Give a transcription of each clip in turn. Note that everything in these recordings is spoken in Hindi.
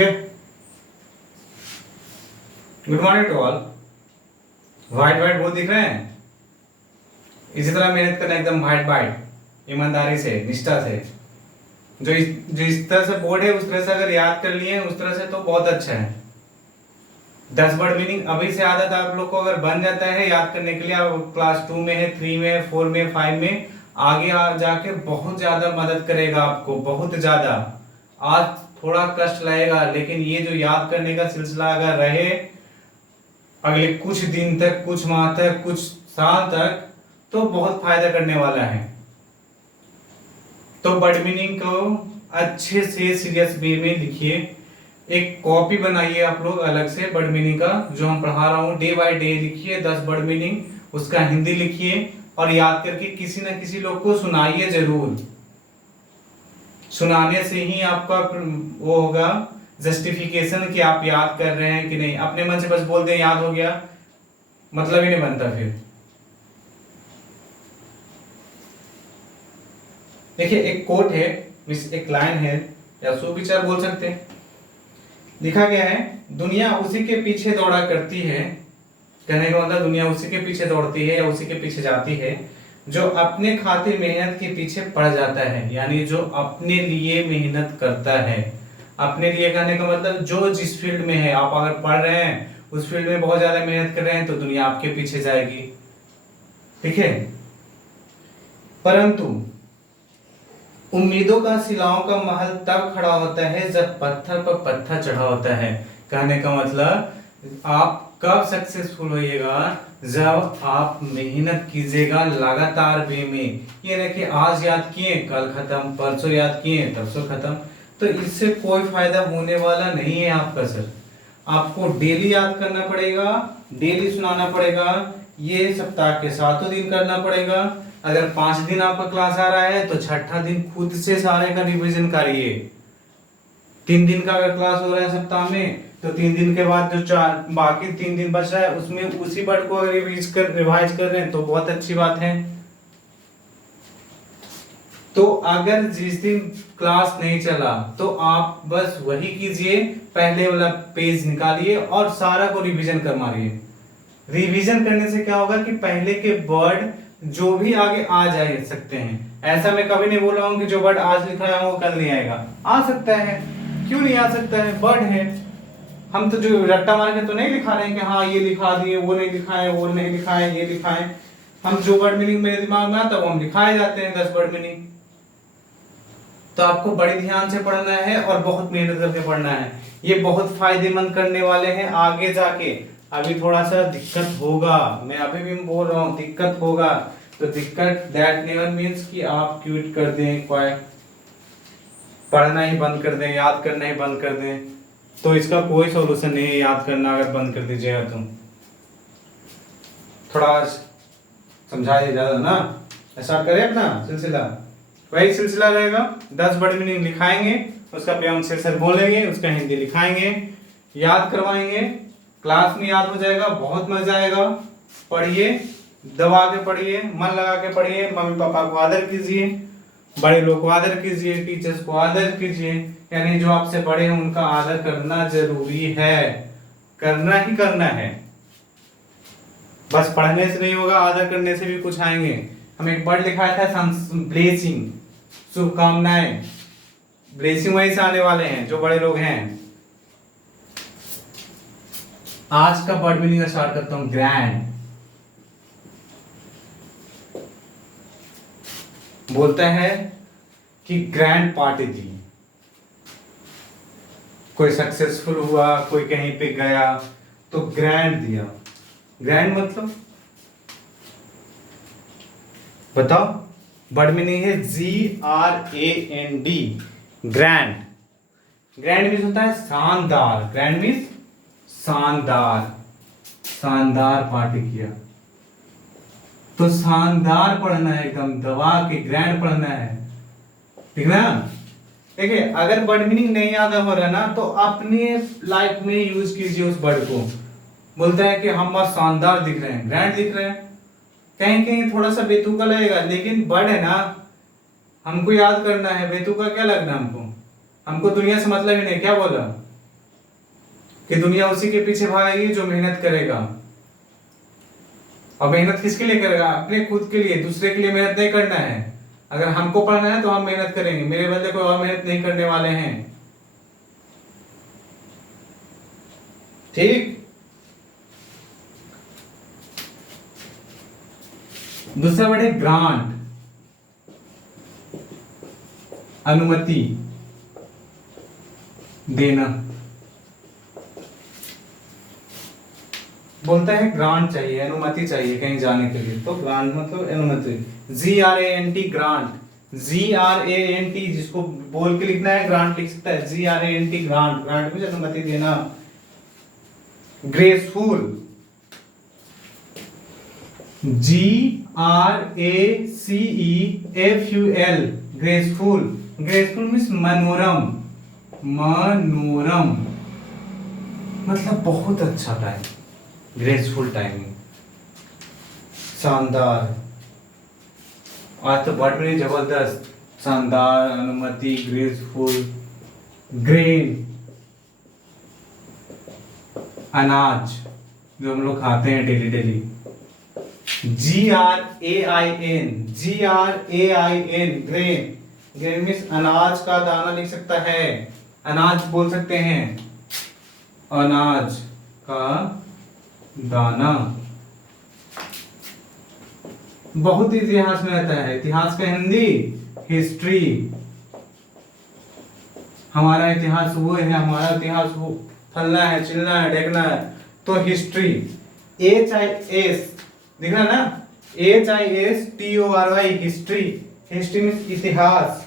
गए? Good morning to all. White white board दिख रहे हैं? इसी तरह मेहनत करना, एकदम वाइट वाइट, ईमानदारी से, निष्ठा से। जो इस तरह से बोर्ड है उस तरह से अगर याद कर लिए उस तरह से तो बहुत अच्छा है। 10 वर्ड मीनिंग अभी से आदत आप लोग को अगर बन जाता है याद करने के लिए, आप क्लास 2 में है, 3 में, 4 में, 5 में आगे जाके बहुत ज्यादा मदद करेगा आपको, बहुत ज्यादा। आज थोड़ा कष्ट लगेगा, लेकिन ये जो याद करने का सिलसिला अगर रहे अगले कुछ दिन तक, कुछ माह तक, कुछ साल तक, तो बहुत फायदा करने वाला है। तो वर्ड मीनिंग को अच्छे से सीरियस वे में लिखिए। एक कॉपी बनाइए आप लोग अलग से वर्ड मीनिंग का, जो हम पढ़ा रहा हूँ, डे बाय डे लिखिए 10 वर्ड मीनिंग, उसका हिंदी लिखिए और याद करके किसी न किसी लोग को सुनाइए जरूर। सुनाने से ही आपका वो होगा जस्टिफिकेशन कि आप याद कर रहे हैं कि नहीं। अपने मन से बस बोल दें याद हो गया, मतलब ही नहीं बनता फिर। देखिए एक कोट है, एक लाइन है या सुविचार बोल सकते हैं। लिखा गया है, दुनिया उसी के पीछे दौड़ा करती है। कहने का मतलब दुनिया उसी के पीछे दौड़ती है या उसी के पीछे जाती है जो अपने खातिर मेहनत के पीछे पड़ जाता है। यानी जो अपने लिए मेहनत करता है। अपने लिए कहने का मतलब जो जिस फील्ड में है, आप अगर पढ़ रहे हैं उस फील्ड में बहुत ज्यादा मेहनत कर रहे हैं तो दुनिया आपके पीछे जाएगी। ठीक है। परंतु उम्मीदों का शिलाओं का महल तब खड़ा होता है जब पत्थर पर पत्थर चढ़ा होता है। कहने का मतलब आप कब सक्सेसफुल होइएगा, जब आप मेहनत कीजिएगा लगातार वे में। ये ना कि आज याद किए कल खत्म, परसों याद किए परसों खत्म, तो इससे कोई फायदा होने वाला नहीं है आपका सर। आपको डेली याद करना पड़ेगा, डेली सुनाना पड़ेगा, ये सप्ताह के 7 दिन करना पड़ेगा। अगर 5 दिन आपका क्लास आ रहा है तो छठा दिन खुद से सारे का रिवीजन करिए। 3 दिन का अगर क्लास हो रहा है सप्ताह में तो 3 दिन के बाद जो बाकी 3 दिन बच रहा है उसमें उसी वर्ड को रिवाइज कर रहे हैं तो बहुत अच्छी बात है। तो अगर जिस दिन क्लास नहीं चला तो आप बस वही कीजिए, पहले वाला पेज निकालिए और सारा को रिवीजन कर मारिए। रिवीजन करने से क्या होगा कि पहले के वर्ड जो भी आगे आ जा सकते हैं। ऐसा मैं कभी नहीं बोल रहा हूं कि जो वर्ड आज लिखा है वो कल नहीं आएगा, आ सकता है। क्यों नहीं आ सकता है, वर्ड है। हम तो जो रट्टा मार के तो नहीं लिखा रहे हैं कि हाँ ये लिखा दिए, वो नहीं लिखा है, वो नहीं लिखा है, ये लिखा है। हम जो वर्ड मीनिंग मेरे दिमाग में आता है वो हम लिखाए जाते हैं 10 वर्ड मीनिंग। तो आपको बड़े ध्यान से पढ़ना है और बहुत मेहनत करके पढ़ना है। ये बहुत फायदेमंद करने वाले हैं आगे जाके। अभी थोड़ा सा दिक्कत होगा, मैं अभी भी बोल रहा हूँ दिक्कत होगा। तो दिक्कत दैट नेवर मीन्स कि आप क्विट कर दें, पढ़ना ही बंद कर दें, याद करना ही बंद कर दें। तो इसका कोई सॉल्यूशन नहीं है याद करना अगर बंद कर दीजिएगा तो। थोड़ा समझाइए ज्यादा ना, ऐसा करें अपना सिलसिला। वही सिलसिला रहेगा, 10 वर्ड मीनिंग लिखाएंगे, उसका प्रोनाउंसिएशन बोलेंगे, उसका हिंदी लिखाएंगे, याद करवाएंगे, क्लास में याद हो जाएगा, बहुत मजा आएगा। पढ़िए, दबा के पढ़िए, मन लगा के पढ़िए, मम्मी पापा को आदर कीजिए, बड़े लोग को आदर कीजिए, टीचर्स को आदर कीजिए। यानी जो आपसे बड़े हैं उनका आदर करना जरूरी है, करना ही करना है। बस पढ़ने से नहीं होगा, आदर करने से भी कुछ आएंगे। हम एक वर्ड लिखाया था ब्लेसिंग, शुभकामनाएं। ब्लेसिंग वहीं से आने वाले हैं जो बड़े लोग हैं। आज का वर्ड मीनिंग स्टार्ट करता हूं, ग्रैंड। बोलता है कि ग्रैंड पार्टी थी, कोई सक्सेसफुल हुआ, कोई कहीं पे गया तो ग्रैंड दिया। ग्रैंड मतलब बताओ, वर्ड मीनिंग है GRAND, ग्रैंड। ग्रैंड मीन्स होता है शानदार, ग्रैंड मीन्स शानदार, शानदार पार्टी किया। तो शानदार पढ़ना है, एकदम दबा के ग्रैंड पढ़ना है, ठीक ना। देखिए अगर वर्ड मीनिंग नहीं याद हो रहा ना तो अपने लाइफ में यूज कीजिए उस वर्ड को। बोलता है कि हम बहुत शानदार दिख रहे हैं, ग्रैंड दिख रहे हैं, कहीं कहीं थोड़ा सा बेतुका लगेगा, लेकिन वर्ड है ना, हमको याद करना है। बेतुका क्या लगना हमको, हमको दुनिया से मतलब ही नहीं। क्या बोला, कि दुनिया उसी के पीछे भागेगी जो मेहनत करेगा। और मेहनत किसके लिए करेगा? अपने खुद के लिए, दूसरे के लिए मेहनत नहीं करना है। अगर हमको पढ़ना है तो हम मेहनत करेंगे, मेरे बदले कोई और मेहनत नहीं करने वाले हैं। ठीक। दूसरा वर्ड है ग्रांट, अनुमति देना। बोलता है ग्रांट चाहिए, अनुमति चाहिए कहीं जाने के लिए, तो ग्रांट मतलब अनुमति। GRANT ग्रांट, GRANT जिसको बोल के लिखना है ग्रांट लिख सकता है, GRANT ग्रांट, ग्रांट में अनुमति देना। Graceful, GRACEFUL, graceful. Graceful means मनोरम, मनोरम मतलब बहुत अच्छा टाइम, ग्रेसफुल टाइमिंग, शानदार। आज तो वर्ड में जबरदस्त, शानदार, अनुमति, ग्रेसफुल। ग्रेन, अनाज जो हम लोग खाते हैं daily daily. GRAIN, grain, grain means अनाज का दाना लिख सकता है, अनाज बोल सकते हैं, अनाज का दाना। बहुत इतिहास में रहता है, इतिहास का हिंदी हिस्ट्री। हमारा इतिहास वो है, हमारा इतिहास वो फलना है, चिलना है, ढेकना है, तो हिस्ट्री। HIS दिख रहा ना, HISTORY, हिस्ट्री। हिस्ट्री मीन्स इतिहास।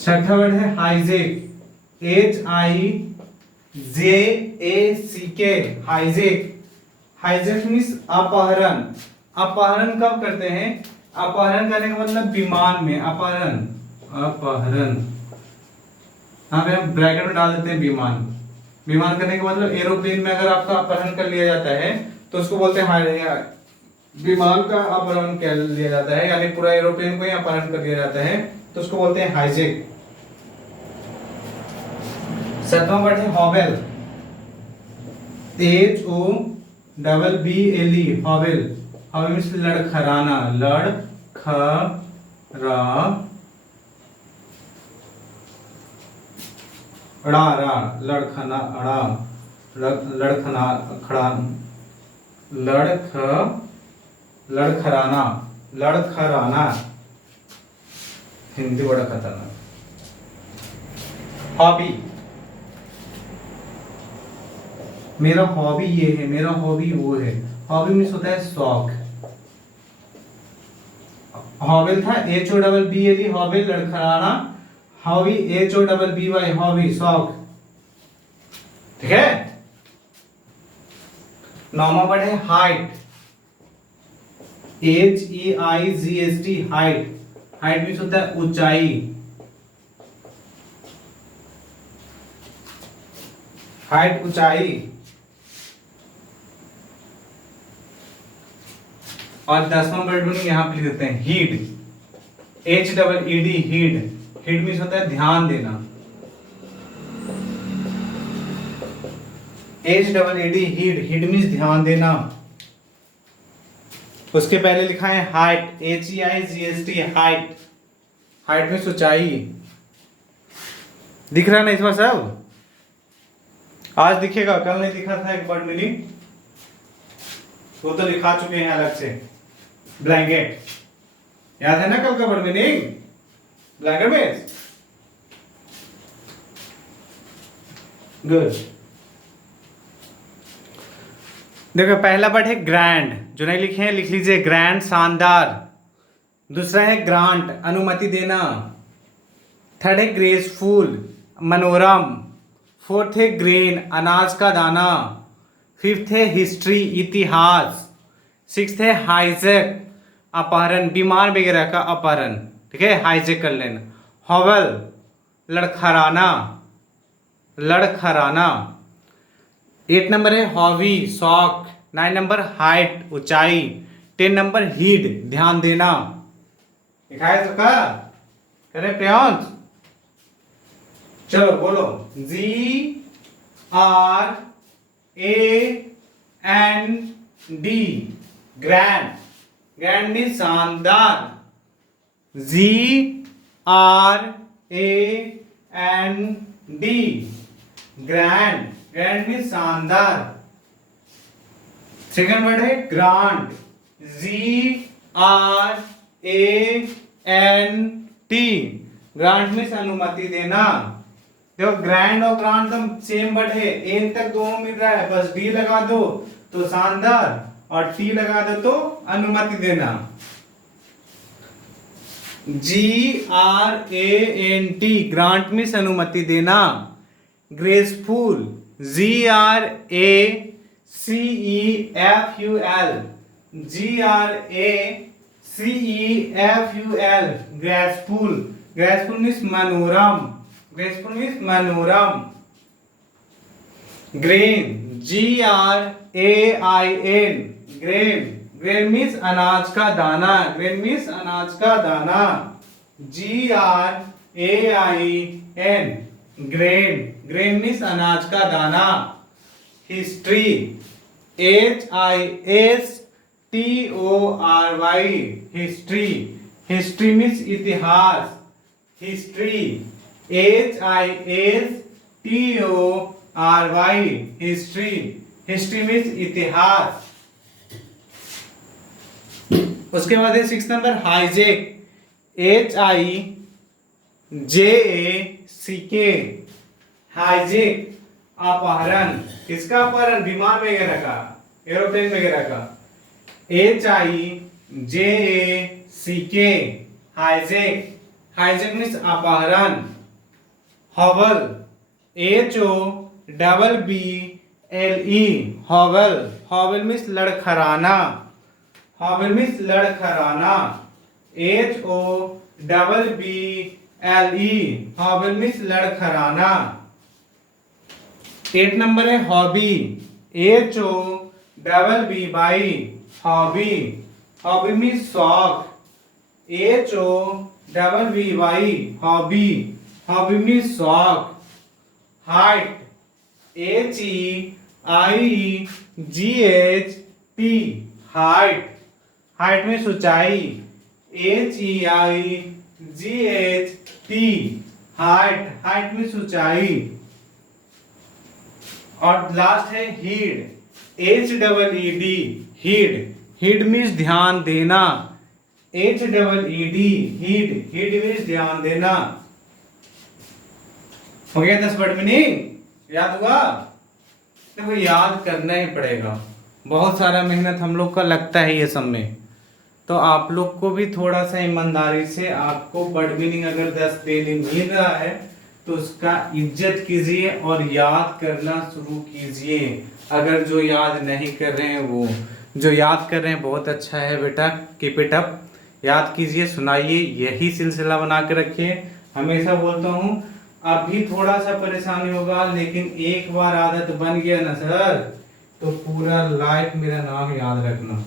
छठा वर्ड है hijack, HIJACK, hijack. Hijack means अपहरण। अपहरण कब करते हैं? अपहरण करने का मतलब विमान में, अपहरण, अपहरण। यहाँ पे हम ब्रैकेट में डाल देते हैं विमान। विमान करने का मतलब एरोप्लेन में अगर आपका अपहरण कर लिया जाता है तो उसको बोलते हैं विमान का अपहरण कर लिया जाता है, यानी पूरा एरोप्लेन को ही अपहरण कर लिया जाता है, तो उसको बोलते हैं हाईजैक। सातवां वर्ड है हॉवेल, HOBBLE, हॉवेल। हॉवेल मीन्स लड़खड़ाना, लड़खना, लड़खड़ाना। हिंदी बड़ा खतरनाक। हॉबी, मेरा हॉबी ये है, मेरा हॉबी वो है। हॉबी मीन्स होता है शौक। हॉवेल था HOBBLE, हॉवेल लड़खड़ाना। हॉबी HOBBY, हॉबी शौक। ठीक है। नौवां वर्ड है height, HEIGHT, height. Height means होता है ऊंचाई। हाइट ऊंचाई। और 10वां वर्ड मीनिंग यहाँ पे लिख देते हैं heed, HEED, heed. Heed means होता है ध्यान देना, HEED, हीड। हीड मीन्स ध्यान देना। उसके पहले लिखा है height, HEIGHT, height. Height means ऊंचाई। दिख रहा है ना इस बार सब? आज दिखेगा, कल नहीं दिखा था एक वर्ड मीनिंग, वो तो लिखा चुके हैं अलग से। ब्लैंकेट, याद है ना कल का वर्ड मीनिंग? ब्लैंकेट में गुड। देखो पहला वर्ड है ग्रैंड, जो नहीं लिखे हैं लिख लीजिए, ग्रैंड, शानदार। दूसरा है ग्रांट, अनुमति देना। थर्ड है ग्रेसफुल, मनोरम। फोर्थ है ग्रेन, अनाज का दाना। फिफ्थ है हिस्ट्री, इतिहास। सिक्स्थ है हाईजैक, अपहरण, विमान वगैरह का अपहरण। ठीक है, हाईजैक कर लेना। हॉवेल, लड़खड़ाना, लड़खड़ाना। 8 नंबर है हॉबी, शौक। 9 नंबर हाइट, ऊंचाई। 10 नंबर हीड, ध्यान देना। लिखा है सबका? करे प्रियांश? चलो बोलो, G R A N D, grand. Grand means शानदार। G R A N D, grand. Grand means शानदार। सेकंड वर्ड है grant, G R A N T, grant means अनुमति देना। देखो ग्रैंड और ग्रांट तो सेम वर्ड है, एन तक दोनों मिल रहा है, बस डी लगा दो तो शानदार और टी लगा दो तो अनुमति देना। GRANT, ग्रांट मीन्स अनुमति देना। Graceful, GRACEFUL, GRACEFUL, graceful. Graceful means मनोरम। ग्रेसफुल मीन्स मनोरम। Grain, GRAIN, grain. Grain means अनाज का दाना। ग्रेन मीन्स अनाज का दाना। GRAIN, grain. ग्रेन मीन्स अनाज का दाना। History, HISTORY, history. History means इतिहास। History, HISTORY, history. History means इतिहास। उसके बाद है 6 नंबर हाईजैक, HIJACK, हाईजैक, अपहरण। किसका अपहरण? विमान वगैरह का, एरोप्लेन वगैरह का। HIJACK, hijack. हाईजैक मीन्स अपहरण। हॉवल, HOWBBLE, हॉवल। हॉवल means लड़खड़ाना। हॉवल means लड़खड़ाना। HOWBBLE, हॉवल means लड़खड़ाना। 8 number है hobby, HOBBY, hobby. Hobby means शौक। HOBBY, hobby. हॉबी मीन्स शौक। Height, HEIGHT, height. हाइट में ऊंचाई, HEIGHT, हाइट। हाइट में ऊंचाई। और लास्ट है heed, HEED, heed. Heed means ध्यान देना। HEED, heed. हीड मीन्स ध्यान देना। हो गया 10 वर्ड मीनिंग? याद हुआ? देखो याद करना ही पड़ेगा, बहुत सारा मेहनत हम लोग का लगता है ये सब में। तो आप लोग को भी थोड़ा सा ईमानदारी से, आपको वर्ड मीनिंग अगर 10 डेली मिल रहा है तो उसका इज्जत कीजिए और याद करना शुरू कीजिए। अगर जो याद नहीं कर रहे हैं वो, जो याद कर रहे हैं बहुत अच्छा है बेटा, कीप इट अप। याद कीजिए, सुनाइए, यही सिलसिला बना के रखिए। हमेशा बोलता हूँ अभी थोड़ा सा परेशानी होगा, लेकिन एक बार आदत बन गया ना सर, तो पूरा लाइफ मेरा नाम याद रखना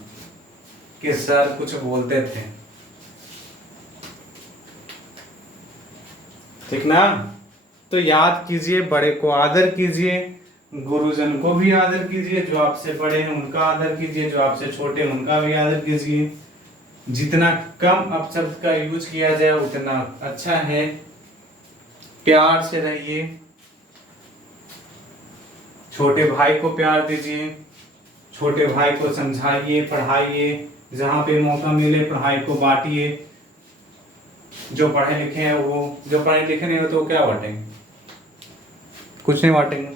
कि सर कुछ बोलते थे। ठीक ना? तो याद कीजिए, बड़े को आदर कीजिए, गुरुजन को भी आदर कीजिए, जो आपसे बड़े हैं उनका आदर कीजिए, जो आपसे छोटे हैं उनका भी आदर कीजिए। जितना कम अपशब्द का यूज किया जाए उतना अच्छा है। प्यार से रहिए, छोटे भाई को प्यार दीजिए, छोटे भाई को समझाइए, पढ़ाइए, जहाँ पे मौका मिले पढ़ाई को बांटिए। जो पढ़े लिखे हैं वो, जो पढ़े लिखे नहीं हो तो वो क्या बांटेंगे? कुछ नहीं बांटेंगे।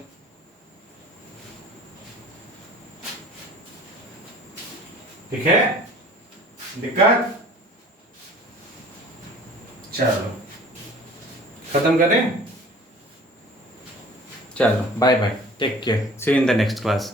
ठीक है? दिक्कत? चलो खत्म करें? चलो bye bye, take care, see you in the next class.